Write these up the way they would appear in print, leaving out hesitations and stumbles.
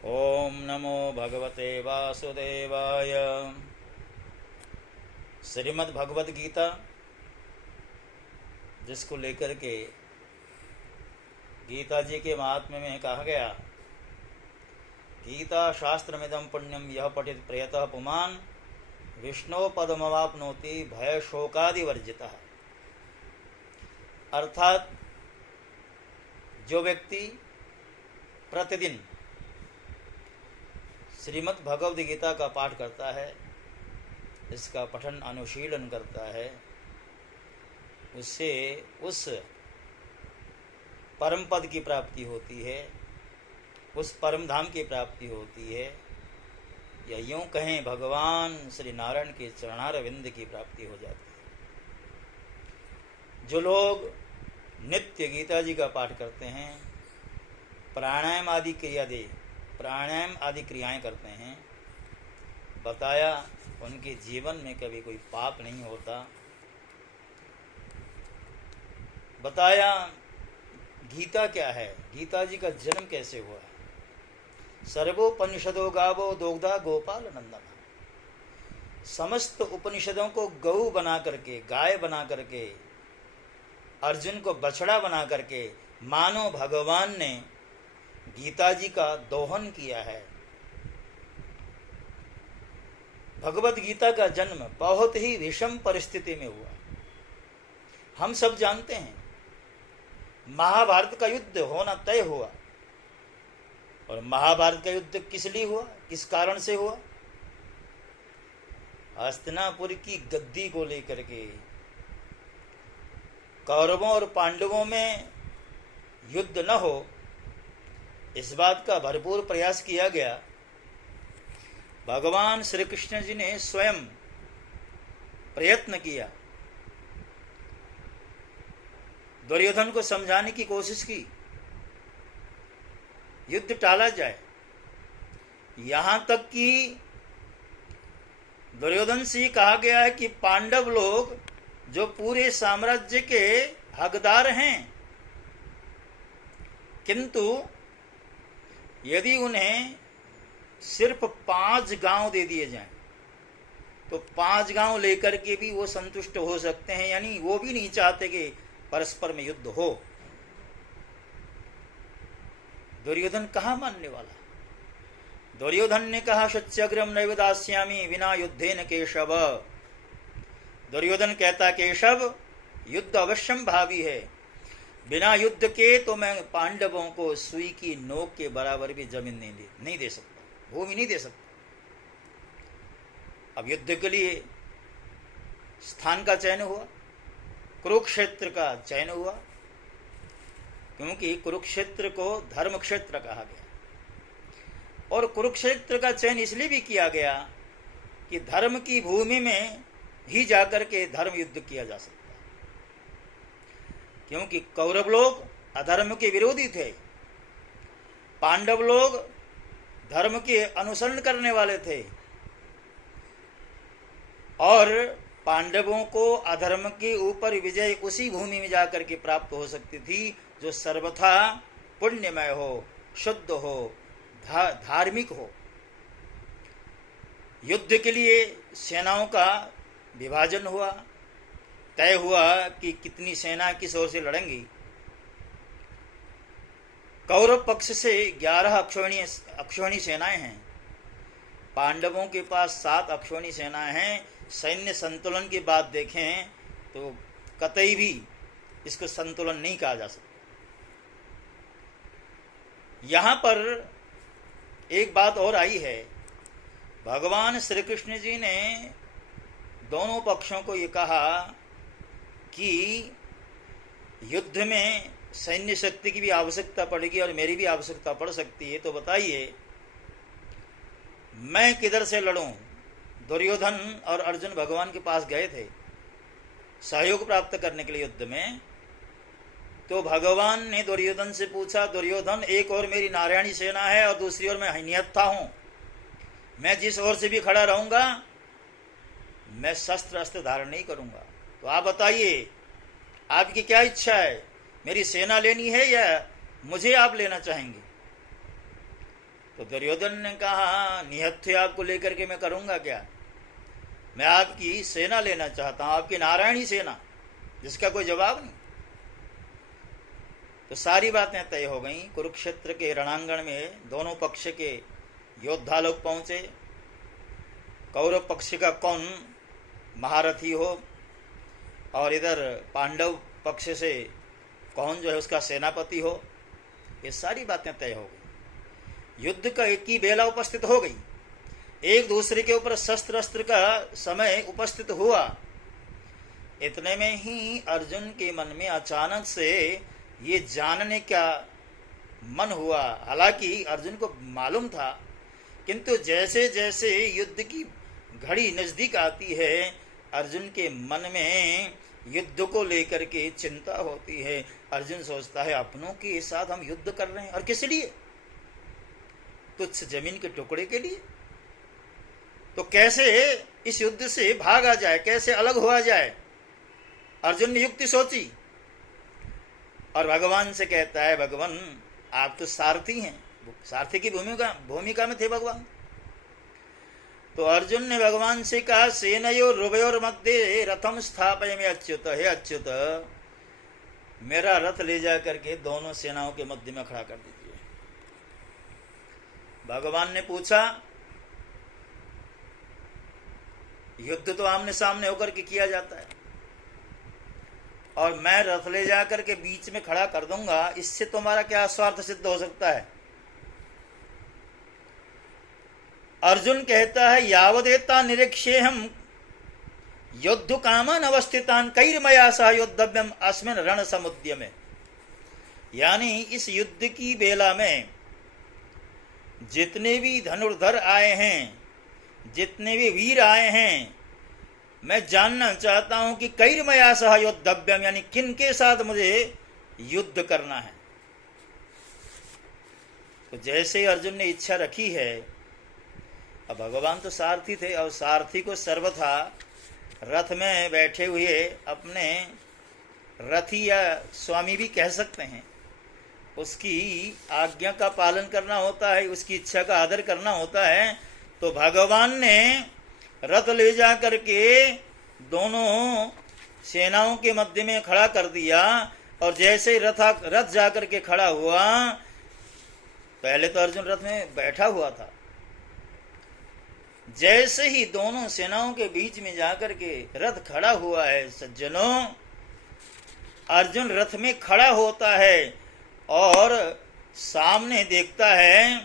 ओम नमो भगवते वासुदेवाय। श्रीमद् भगवद गीता, जिसको लेकर के गीता जी के महात्म्य में कहा गया, गीता शास्त्रमिदं पुण्यम यह पठित प्रयतः पुमान् विष्णु पदमवाप्नोति भय शोकादि वर्जितः। अर्थात जो व्यक्ति प्रतिदिन श्रीमद् भगवद गीता का पाठ करता है, इसका पठन अनुशीलन करता है, उससे उस परम पद की प्राप्ति होती है, उस परम धाम की प्राप्ति होती है, या यूँ कहें भगवान श्री नारायण के चरणारविंद की प्राप्ति हो जाती है। जो लोग नित्य गीता जी का पाठ करते हैं, प्राणायाम आदि क्रियाएं करते हैं, बताया उनके जीवन में कभी कोई पाप नहीं होता। बताया गीता क्या है, गीता जी का जन्म कैसे हुआ है। सर्वोपनिषदों गावो दोग्धा गोपाल नंदन। समस्त उपनिषदों को गऊ बना करके, गाय बना करके, अर्जुन को बछड़ा बना करके मानो भगवान ने गीता जी का दोहन किया है। भगवत गीता का जन्म बहुत ही विषम परिस्थिति में हुआ। हम सब जानते हैं, महाभारत का युद्ध होना तय हुआ। और महाभारत का युद्ध किस लिए हुआ, किस कारण से हुआ? हस्तिनापुर की गद्दी को लेकर के कौरवों और पांडवों में युद्ध न हो, इस बात का भरपूर प्रयास किया गया। भगवान श्री कृष्ण जी ने स्वयं प्रयत्न किया, दुर्योधन को समझाने की कोशिश की, युद्ध टाला जाए। यहां तक कि दुर्योधन से कहा गया है कि पांडव लोग जो पूरे साम्राज्य के हकदार हैं, किंतु यदि उन्हें सिर्फ 5 गांव दे दिए जाएं, तो 5 गांव लेकर के भी वो संतुष्ट हो सकते हैं। यानी वो भी नहीं चाहते कि परस्पर में युद्ध हो। दुर्योधन कहाँ मानने वाला? दुर्योधन ने कहा, शच्यग्रम नैव दास्यामि विना युद्धेन केशव। दुर्योधन कहता, केशव युद्ध अवश्यम भावी है, बिना युद्ध के तो मैं पांडवों को सुई की नोक के बराबर भी जमीन नहीं दे सकता, भूमि नहीं दे सकता। अब युद्ध के लिए स्थान का चयन हुआ, कुरुक्षेत्र का चयन हुआ, क्योंकि कुरुक्षेत्र को धर्म क्षेत्र कहा गया। और कुरुक्षेत्र का चयन इसलिए भी किया गया कि धर्म की भूमि में ही जाकर के धर्म युद्ध किया जा सकता है। क्योंकि कौरव लोग अधर्म के विरोधी थे, पांडव लोग धर्म के अनुसरण करने वाले थे, और पांडवों को अधर्म के ऊपर विजय उसी भूमि में जाकर के प्राप्त हो सकती थी जो सर्वथा पुण्यमय हो, शुद्ध हो, धार्मिक हो। युद्ध के लिए सेनाओं का विभाजन हुआ, तय हुआ कि कितनी सेना किस ओर से लड़ेंगी। कौरव पक्ष से 11 अक्षौहिणी सेनाएं हैं, पांडवों के पास 7 अक्षौहिणी सेनाएं हैं। सैन्य संतुलन की बात देखें तो कतई भी इसको संतुलन नहीं कहा जा सकता। यहां पर एक बात और आई है, भगवान श्री कृष्ण जी ने दोनों पक्षों को ये कहा कि युद्ध में सैन्य शक्ति की भी आवश्यकता पड़ेगी और मेरी भी आवश्यकता पड़ सकती है, तो बताइए मैं किधर से लड़ूं? दुर्योधन और अर्जुन भगवान के पास गए थे सहयोग प्राप्त करने के लिए युद्ध में। तो भगवान ने दुर्योधन से पूछा, दुर्योधन एक और मेरी नारायणी सेना है और दूसरी ओर मैं निहत्था हूं, मैं जिस ओर से भी खड़ा रहूंगा मैं शस्त्र अस्त्र धारण नहीं करूंगा। तो आप बताइए आपकी क्या इच्छा है, मेरी सेना लेनी है या मुझे आप लेना चाहेंगे? तो दुर्योधन ने कहा, निहत्थे आपको लेकर के मैं करूंगा क्या? मैं आपकी सेना लेना चाहता हूं, आपकी नारायणी सेना, जिसका कोई जवाब नहीं। तो सारी बातें तय हो गई। कुरुक्षेत्र के रणांगण में दोनों पक्ष के योद्धा लोग पहुंचे। कौरव पक्ष का कौन महारथी हो और इधर पांडव पक्ष से कौन जो है उसका सेनापति हो, ये सारी बातें तय हो गई। युद्ध का एक ही बेला उपस्थित हो गई। एक दूसरे के ऊपर शस्त्र अस्त्र का समय उपस्थित हुआ। इतने में ही अर्जुन के मन में अचानक से ये जानने का मन हुआ। हालांकि अर्जुन को मालूम था, किंतु जैसे जैसे युद्ध की घड़ी नजदीक आती है, अर्जुन के मन में युद्ध को लेकर के चिंता होती है। अर्जुन सोचता है, अपनों के साथ हम युद्ध कर रहे हैं, और किस लिए? तुच्छ जमीन के टुकड़े के लिए। तो कैसे इस युद्ध से भागा जाए, कैसे अलग हुआ जाए? अर्जुन ने युक्ति सोची और भगवान से कहता है, भगवान आप तो सारथी हैं, सारथी की भूमिका में थे भगवान। तो अर्जुन ने भगवान से कहा, सेनयोर रुभयोर मध्य रथम स्थापयामि अच्युत। हे अच्युत, मेरा रथ ले जा करके दोनों सेनाओं के मध्य में खड़ा कर दीजिए। भगवान ने पूछा, युद्ध तो आमने सामने होकर के किया जाता है, और मैं रथ ले जाकर के बीच में खड़ा कर दूंगा, इससे तुम्हारा क्या स्वार्थ सिद्ध हो सकता है? अर्जुन कहता है, यावदेता निरीक्षेहम योद्धु कामान अवस्थितान कैर्मया सह योद्धव्यम अस्मिन रण समुद्यमे। यानी इस युद्ध की बेला में जितने भी धनुर्धर आए हैं, जितने भी वीर आए हैं, मैं जानना चाहता हूं कि कैर्मया सह योद्धव्यम, यानी किन के साथ मुझे युद्ध करना है। तो जैसे अर्जुन ने इच्छा रखी है, अब भगवान तो सारथी थे, और सारथी को सर्वथा रथ में बैठे हुए अपने रथी या स्वामी भी कह सकते हैं, उसकी आज्ञा का पालन करना होता है, उसकी इच्छा का आदर करना होता है। तो भगवान ने रथ ले जा करके दोनों सेनाओं के मध्य में खड़ा कर दिया। और जैसे रथ जा करके खड़ा हुआ, पहले तो अर्जुन रथ में बैठा हुआ था, जैसे ही दोनों सेनाओं के बीच में जाकर के रथ खड़ा हुआ है, सज्जनों, अर्जुन रथ में खड़ा होता है और सामने देखता है,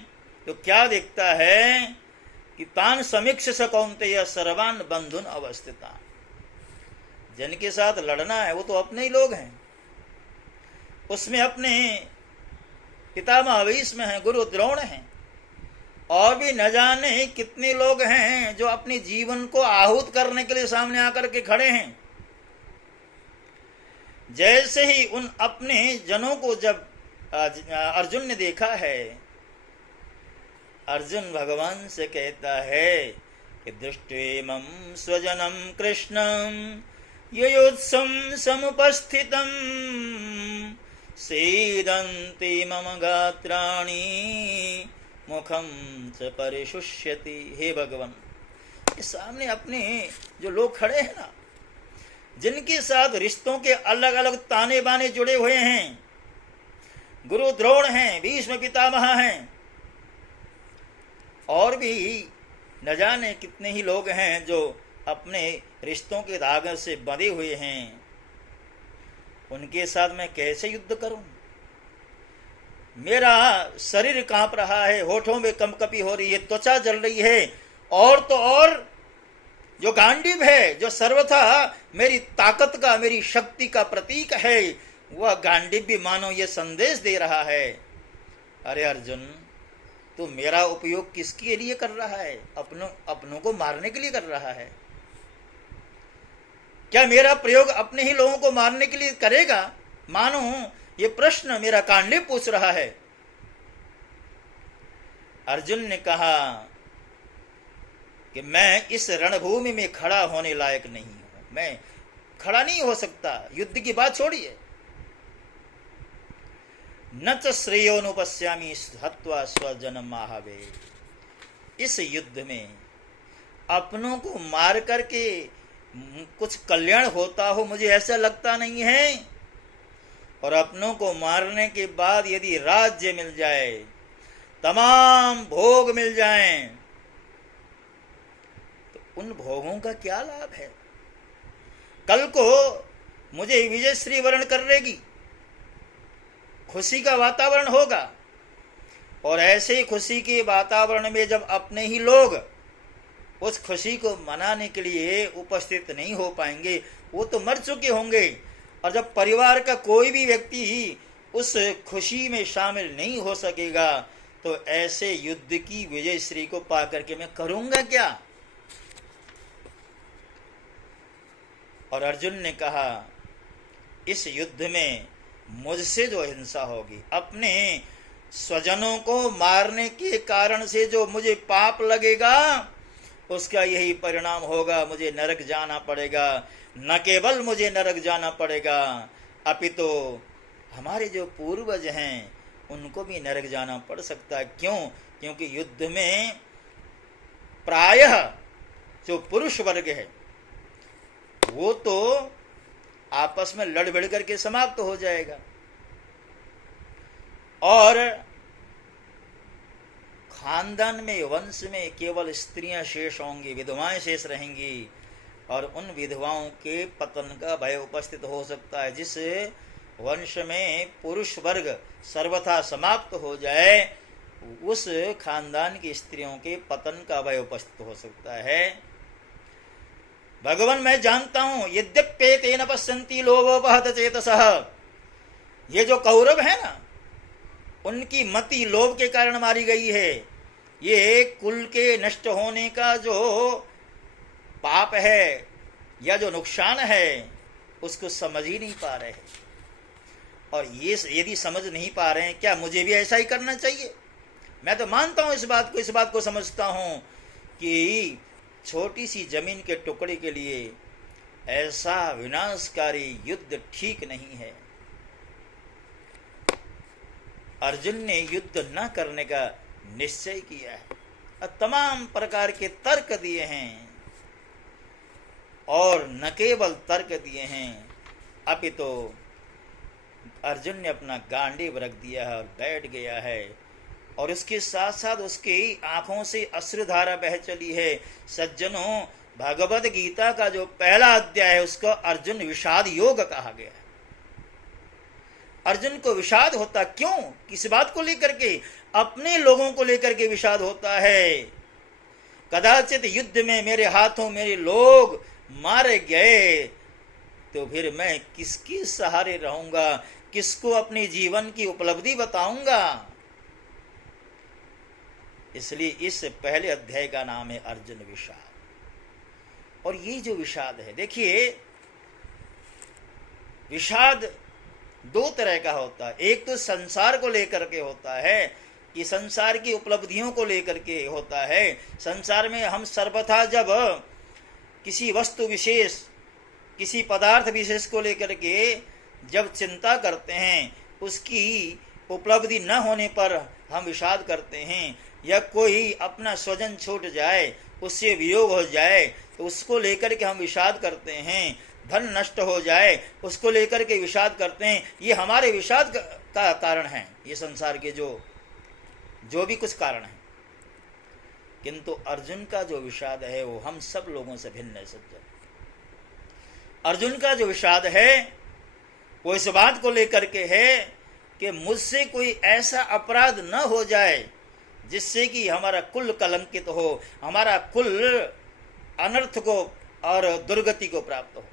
तो क्या देखता है कि तान समीक्ष स कौन्तेय सर्वान बंधुन अवस्थिता। जिनके साथ लड़ना है वो तो अपने ही लोग हैं, उसमें अपने पितामह भीष्म हैं, गुरु द्रोण हैं, और भी न जाने कितने लोग हैं जो अपने जीवन को आहूत करने के लिए सामने आकर के खड़े हैं। जैसे ही उन अपने जनों को जब अर्जुन ने देखा है, अर्जुन भगवान से कहता है कि दृष्ट्वेमं स्वजनम कृष्णं ययोत्सं समुपस्थितं सीदन्ति मम गात्राणि मुखम च परिशुष्यति। हे भगवान, सामने अपने जो लोग खड़े हैं ना, जिनके साथ रिश्तों के अलग अलग ताने बाने जुड़े हुए हैं, गुरु द्रोण हैं, भीष्म पितामह हैं, और भी न जाने कितने ही लोग हैं जो अपने रिश्तों के धागे से बंधे हुए हैं, उनके साथ मैं कैसे युद्ध करूं? मेरा शरीर कांप रहा है, होठों में कंपकपी हो रही है, त्वचा जल रही है, और तो और जो गांडीव है, जो सर्वथा मेरी ताकत का, मेरी शक्ति का प्रतीक है, वह गांडीव भी मानो ये संदेश दे रहा है, अरे अर्जुन, तू मेरा उपयोग किसके लिए कर रहा है? अपनों को मारने के लिए कर रहा है क्या? मेरा प्रयोग अपने ही लोगों को मारने के लिए करेगा? मानो ये प्रश्न मेरा कांडीव पूछ रहा है। अर्जुन ने कहा कि मैं इस रणभूमि में खड़ा होने लायक नहीं हूं, मैं खड़ा नहीं हो सकता। युद्ध की बात छोड़िए, न च श्रेयोनुपश्यामि हत्वा स्वजनम महावे। इस युद्ध में अपनों को मार करके कुछ कल्याण होता हो मुझे ऐसा लगता नहीं है, और अपनों को मारने के बाद यदि राज्य मिल जाए, तमाम भोग मिल जाएं, तो उन भोगों का क्या लाभ है? कल को मुझे विजयश्री वर्ण करेगी, खुशी का वातावरण होगा, और ऐसे खुशी के वातावरण में जब अपने ही लोग उस खुशी को मनाने के लिए उपस्थित नहीं हो पाएंगे, वो तो मर चुके होंगे, और जब परिवार का कोई भी व्यक्ति ही उस खुशी में शामिल नहीं हो सकेगा, तो ऐसे युद्ध की विजयश्री को पा करके मैं करूंगा क्या? और अर्जुन ने कहा, इस युद्ध में मुझसे जो हिंसा होगी, अपने स्वजनों को मारने के कारण से जो मुझे पाप लगेगा, उसका यही परिणाम होगा, मुझे नरक जाना पड़ेगा। न केवल मुझे नरक जाना पड़ेगा, अपितु हमारे जो पूर्वज हैं उनको भी नरक जाना पड़ सकता है। क्यों? क्योंकि युद्ध में प्रायः जो पुरुष वर्ग है वो तो आपस में लड़ भिड़ करके समाप्त हो जाएगा, और खानदान में, वंश में केवल स्त्रियां शेष होंगी, विधवाएं शेष रहेंगी, और उन विधवाओं के पतन का भय उपस्थित हो सकता है। जिस वंश में पुरुष वर्ग सर्वथा समाप्त हो जाए, उस खानदान की स्त्रियों के पतन का भय उपस्थित हो सकता है। भगवान मैं जानता हूं, यद्यप्येतेन पश्यन्ति लोभोपहत चेतसः, ये जो कौरव है ना, उनकी मति लोभ के कारण मारी गई है। ये कुल के नष्ट होने का जो पाप है या जो नुकसान है, उसको समझ ही नहीं पा रहे। और ये यदि समझ नहीं पा रहे हैं, क्या मुझे भी ऐसा ही करना चाहिए? मैं तो मानता हूं इस बात को समझता हूं कि छोटी सी जमीन के टुकड़े के लिए ऐसा विनाशकारी युद्ध ठीक नहीं है। अर्जुन ने युद्ध न करने का निश्चय किया है, और तमाम प्रकार के तर्क दिए हैं, और न केवल तर्क दिए हैं, अपितु अर्जुन ने अपना गांडीव रख दिया है और बैठ गया है, और उसके साथ साथ उसकी आंखों से अश्रुधारा बह चली है। सज्जनों, भगवद गीता का जो पहला अध्याय है उसको अर्जुन विषाद योग कहा गया है। अर्जुन को विषाद होता क्यों? किस बात को लेकर के? अपने लोगों को लेकर के विषाद होता है। कदाचित युद्ध में मेरे हाथों मेरे लोग मारे गए, तो फिर मैं किसके सहारे रहूंगा? किसको अपने जीवन की उपलब्धि बताऊंगा? इसलिए इस पहले अध्याय का नाम है अर्जुन विषाद। और ये जो विषाद है, देखिए, विषाद दो तरह का होता है। एक तो संसार को लेकर के होता है, कि संसार की उपलब्धियों को लेकर के होता है। संसार में हम सर्वथा जब किसी वस्तु विशेष, किसी पदार्थ विशेष को लेकर के जब चिंता करते हैं, उसकी उपलब्धि न होने पर हम विषाद करते हैं, या कोई अपना स्वजन छूट जाए, उससे वियोग हो जाए, तो उसको लेकर के हम विषाद करते हैं। धन नष्ट हो जाए, उसको लेकर के विषाद करते हैं। ये हमारे विषाद का कारण है, ये संसार के जो भी कुछ कारण है। किंतु अर्जुन का जो विषाद है वो हम सब लोगों से भिन्न है। सज्जन, अर्जुन का जो विषाद है वो इस बात को लेकर के है कि मुझसे कोई ऐसा अपराध न हो जाए जिससे कि हमारा कुल कलंकित हो, हमारा कुल अनर्थ को और दुर्गति को प्राप्त हो।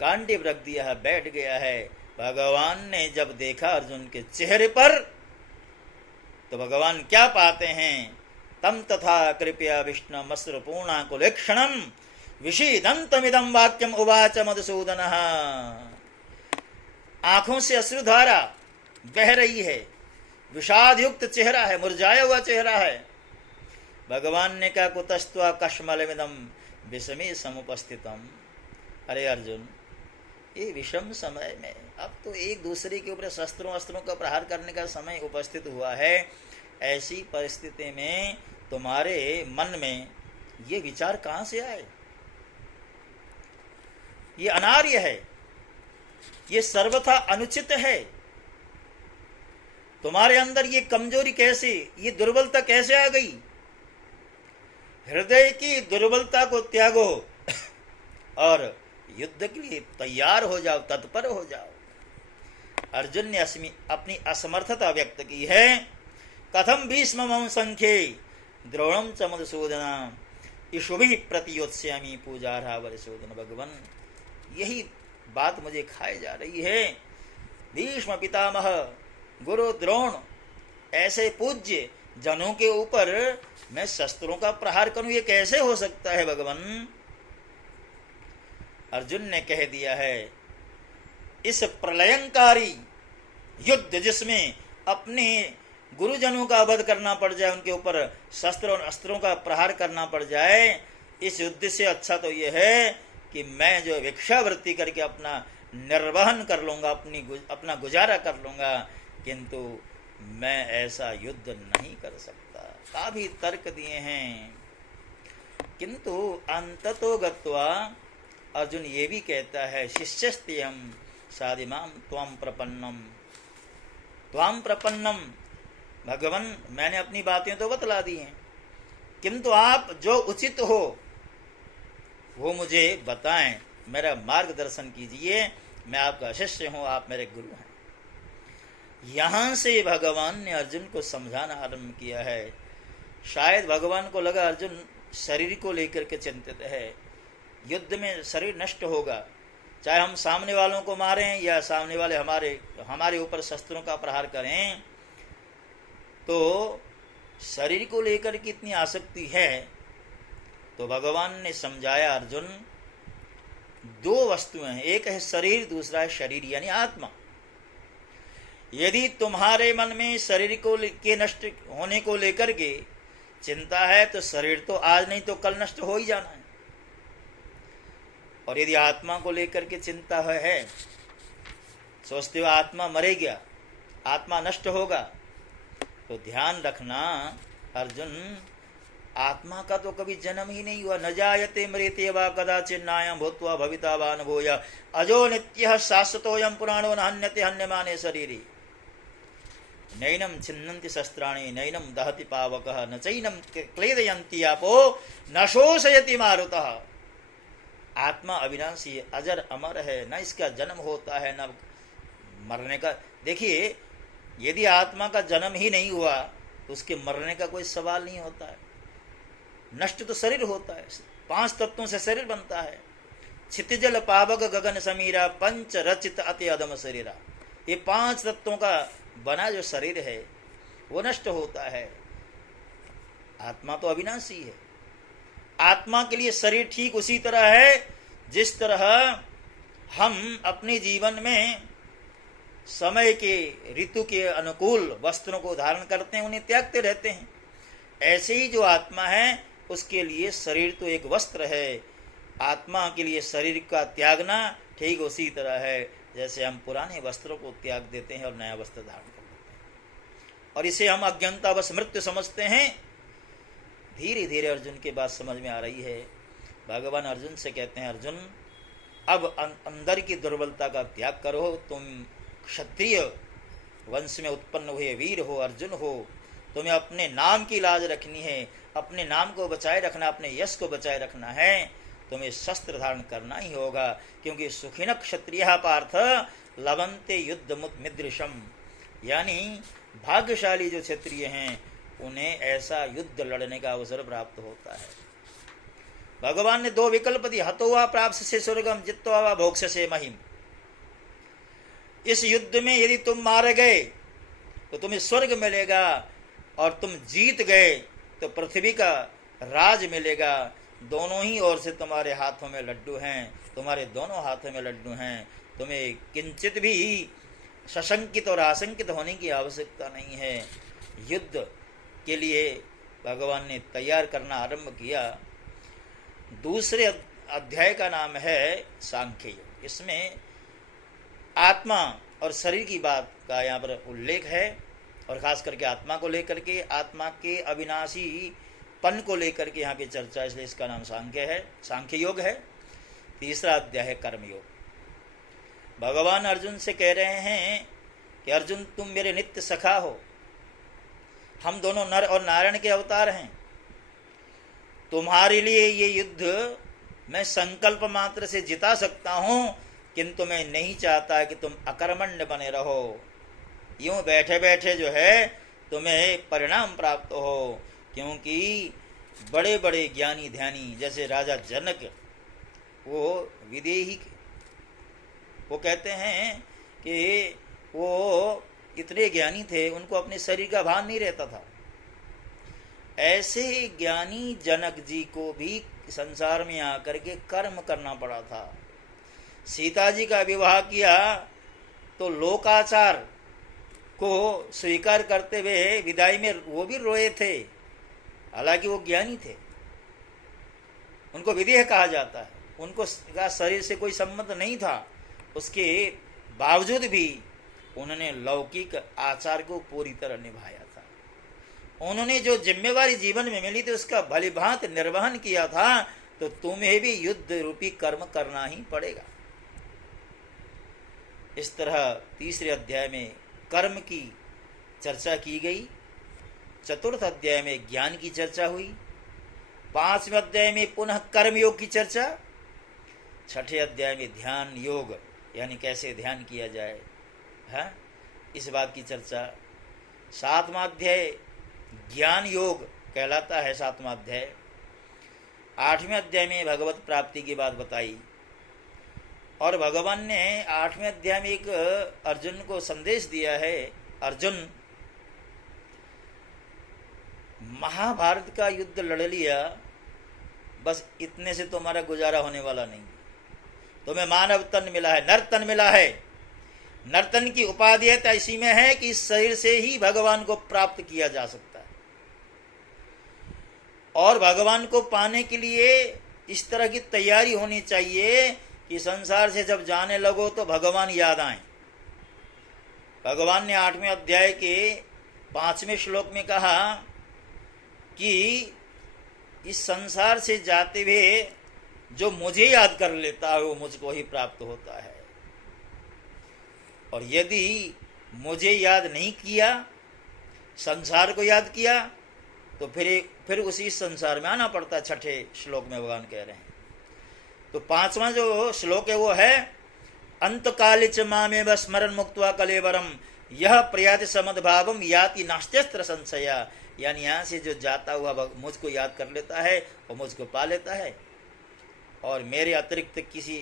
गांडीव रख दिया है, बैठ गया है। भगवान ने जब देखा अर्जुन के चेहरे पर, तो भगवान क्या पाते हैं? तम तथा कृपया विष्णु मस्र पूर्णाकुलेक्षणम विषीदंतमिदं वाक्यम उवाच मधुसूदनः। आंखों से अश्रुधारा बह रही है, विषाद युक्त चेहरा है, मुरझाया हुआ चेहरा है। भगवान ने कहा, कुतस्त्वा कश्मलमिदं विषमे समुपस्थितम। अरे अर्जुन, ये विषम समय में अब तो एक दूसरे के ऊपर शस्त्रों अस्त्रों का प्रहार करने का समय उपस्थित हुआ है। ऐसी परिस्थिति में तुम्हारे मन में ये विचार कहां से आए? ये अनार्य है, ये सर्वथा अनुचित है। तुम्हारे अंदर ये कमजोरी कैसे, ये दुर्बलता कैसे आ गई? हृदय की दुर्बलता को त्यागो और युद्ध के लिए तैयार हो जाओ, तत्पर हो जाओ। अर्जुन ने अपनी असमर्थता व्यक्त की है। कथम भीष्मं संख्ये द्रोणम च मधुसूदन इषुभिः प्रतियोत्स्यामि पूजार्हा वरिशोदन। भगवान, यही बात मुझे खाए जा रही है। भीष्म पितामह, गुरु द्रोण ऐसे पूज्य जनों के ऊपर मैं शस्त्रों का प्रहार करूं, ये कैसे हो सकता है भगवान? अर्जुन ने कह दिया है, इस प्रलयंकारी युद्ध जिसमें अपने गुरुजनों का वध करना पड़ जाए, उनके ऊपर शस्त्र और अस्त्रों का प्रहार करना पड़ जाए, इस युद्ध से अच्छा तो यह है कि मैं जो भिक्षावृत्ति करके अपना निर्वहन कर लूंगा, अपना गुजारा कर लूंगा, किंतु मैं ऐसा युद्ध नहीं कर सकता। काफी तर्क दिए हैं, किंतु अंततो गत्वा अर्जुन ये भी कहता है, शिष्यस्त्यहं साधिमां त्वां प्रपन्नम। भगवान, मैंने अपनी बातें तो बतला दी हैं, किंतु आप जो उचित हो वो मुझे बताएं, मेरा मार्गदर्शन कीजिए। मैं आपका शिष्य हूं, आप मेरे गुरु हैं। यहां से भगवान ने अर्जुन को समझाना आरंभ किया है। शायद भगवान को लगा अर्जुन शरीर को लेकर के चिंतित है, युद्ध में शरीर नष्ट होगा, चाहे हम सामने वालों को मारें या सामने वाले हमारे ऊपर शस्त्रों का प्रहार करें, तो शरीर को लेकर कितनी आसक्ति है। तो भगवान ने समझाया, अर्जुन दो वस्तुएं हैं, एक है शरीर, दूसरा है शरीर यानी आत्मा। यदि तुम्हारे मन में शरीर के नष्ट होने को लेकर के चिंता है, तो शरीर तो आज नहीं तो कल नष्ट हो ही जाना है। और यदि आत्मा को लेकर के चिंता है, सोचते हो आत्मा मरेगी, आत्मा नष्ट होगा, तो ध्यान रखना अर्जुन, आत्मा का तो कभी जन्म ही नहीं हुआ। न जायते मृते वा कदाचित् नायं भूत्वा भविता वा न भूय अजो नित्यः शाश्वतोऽयं पुराणो न हन्यते हन्यमाने शरीरे नैनं छिन्नन्ति शस्त्राणि नैनं दहति पावकः न चैनं क्लेदयन्ति आपो न शोषयति मारुतः। आत्मा अविनाशी है, अजर अमर है, न इसका जन्म होता है न मरने का। देखिए, यदि आत्मा का जन्म ही नहीं हुआ तो उसके मरने का कोई सवाल नहीं होता है। नष्ट तो शरीर होता है, 5 तत्वों से शरीर बनता है। क्षितिजल पावक गगन समीरा पंच रचित अति अदम शरीरा, ये 5 तत्वों का बना जो शरीर है वो नष्ट होता है। आत्मा तो अविनाशी है। आत्मा के लिए शरीर ठीक उसी तरह है जिस तरह हम अपने जीवन में समय के ऋतु के अनुकूल वस्त्रों को धारण करते हैं, उन्हें त्यागते रहते हैं। ऐसे ही जो आत्मा है उसके लिए शरीर तो एक वस्त्र है। आत्मा के लिए शरीर का त्यागना ठीक उसी तरह है जैसे हम पुराने वस्त्रों को त्याग देते हैं और नया वस्त्र धारण कर लेते हैं, और इसे हम अज्ञानतावश मृत्यु समझते हैं। धीरे धीरे अर्जुन की बात समझ में आ रही है। भगवान अर्जुन से कहते हैं, अर्जुन अब अंदर की दुर्बलता का त्याग करो। तुम क्षत्रिय वंश में उत्पन्न हुए वीर हो, अर्जुन हो। तुम्हें अपने नाम की लाज रखनी है, अपने नाम को बचाए रखना, अपने यश को बचाए रखना है। तुम्हें शस्त्र धारण करना ही होगा, क्योंकि सुखिन क्षत्रियः पार्थ लभन्ते युद्ध मिदृशम, यानी भाग्यशाली जो क्षत्रिय हैं उन्हें ऐसा युद्ध लड़ने का अवसर प्राप्त होता है। भगवान ने 2 विकल्प दिए, हतो वा प्राप्स्यसे स्वर्गम जित्वा वा भोक्ष्यसे महिम। इस युद्ध में यदि तुम मारे गए तो तुम्हें स्वर्ग मिलेगा, और तुम जीत गए तो पृथ्वी का राज मिलेगा। दोनों ही ओर से तुम्हारे हाथों में लड्डू हैं, तुम्हारे दोनों हाथों में लड्डू हैं। तुम्हें किंचित भी सशंकित और आशंकित होने की आवश्यकता नहीं है। युद्ध के लिए भगवान ने तैयार करना आरंभ किया। दूसरे अध्याय का नाम है सांख्य योग। इसमें आत्मा और शरीर की बात का यहाँ पर उल्लेख है, और खास करके आत्मा को लेकर के, आत्मा के अविनाशी पन को लेकर के यहाँ की चर्चा, इसलिए इसका नाम सांख्य है, सांख्य योग है। तीसरा अध्याय है कर्मयोग। भगवान अर्जुन से कह रहे हैं कि अर्जुन तुम मेरे नित्य सखा हो, हम दोनों नर और नारायण के अवतार हैं, तुम्हारे लिए ये युद्ध मैं संकल्प मात्र से जिता सकता हूँ, किंतु मैं नहीं चाहता कि तुम अकर्मण्य बने रहो, यूं बैठे बैठे जो है तुम्हें परिणाम प्राप्त हो। क्योंकि बड़े बड़े ज्ञानी ध्यानी जैसे राजा जनक, वो विदेही, वो कहते हैं कि वो इतने ज्ञानी थे, उनको अपने शरीर का भान नहीं रहता था। ऐसे ज्ञानी जनक जी को भी संसार में आकर के कर्म करना पड़ा था। सीता जी का विवाह किया तो लोकाचार को स्वीकार करते हुए विदाई में वो भी रोए थे, हालांकि वो ज्ञानी थे, उनको विदेह कहा जाता है, उनको का शरीर से कोई संबंध नहीं था, उसके बावजूद भी उन्होंने लौकिक आचार को पूरी तरह निभाया था। उन्होंने जो जिम्मेवारी जीवन में मिली थी उसका भलीभांति निर्वहन किया था। तो तुम्हें भी युद्ध रूपी कर्म करना ही पड़ेगा। इस तरह तीसरे अध्याय में कर्म की चर्चा की गई, चतुर्थ अध्याय में ज्ञान की चर्चा हुई, पांचवें अध्याय में पुनः कर्म योग की चर्चा, छठे अध्याय में ध्यान योग यानी कैसे ध्यान किया जाए है इस बात की चर्चा, सातवां अध्याय ज्ञान योग कहलाता है सातवां अध्याय, आठवें अध्याय में भगवत प्राप्ति की बात बताई। और भगवान ने आठवें अध्याय में एक अर्जुन को संदेश दिया है, अर्जुन महाभारत का युद्ध लड़ लिया, बस इतने से तुम्हारा गुजारा होने वाला नहीं, तुम्हें मानव तन मिला है, नर तन मिला है। नर्तन की उपाधि ऐसी में है कि इस शरीर से ही भगवान को प्राप्त किया जा सकता है, और भगवान को पाने के लिए इस तरह की तैयारी होनी चाहिए कि संसार से जब जाने लगो तो भगवान याद आए। भगवान ने 8वें अध्याय के 5वें श्लोक में कहा कि इस संसार से जाते हुए जो मुझे याद कर लेता है वो मुझको ही प्राप्त होता है, और यदि मुझे याद नहीं किया, संसार को याद किया, तो फिर उसी संसार में आना पड़ता है। छठे श्लोक में भगवान कह रहे हैं। तो पांचवा जो श्लोक है वो है अंतकाले च मामेव स्मरण मुक्त्वा कलेवरम यह प्रयाति समद्भावम याति नास्त्यस्त्र संशया, यानी यहाँ से जो जाता हुआ मुझको याद कर लेता है वो मुझको पा लेता है, और मेरे अतिरिक्त किसी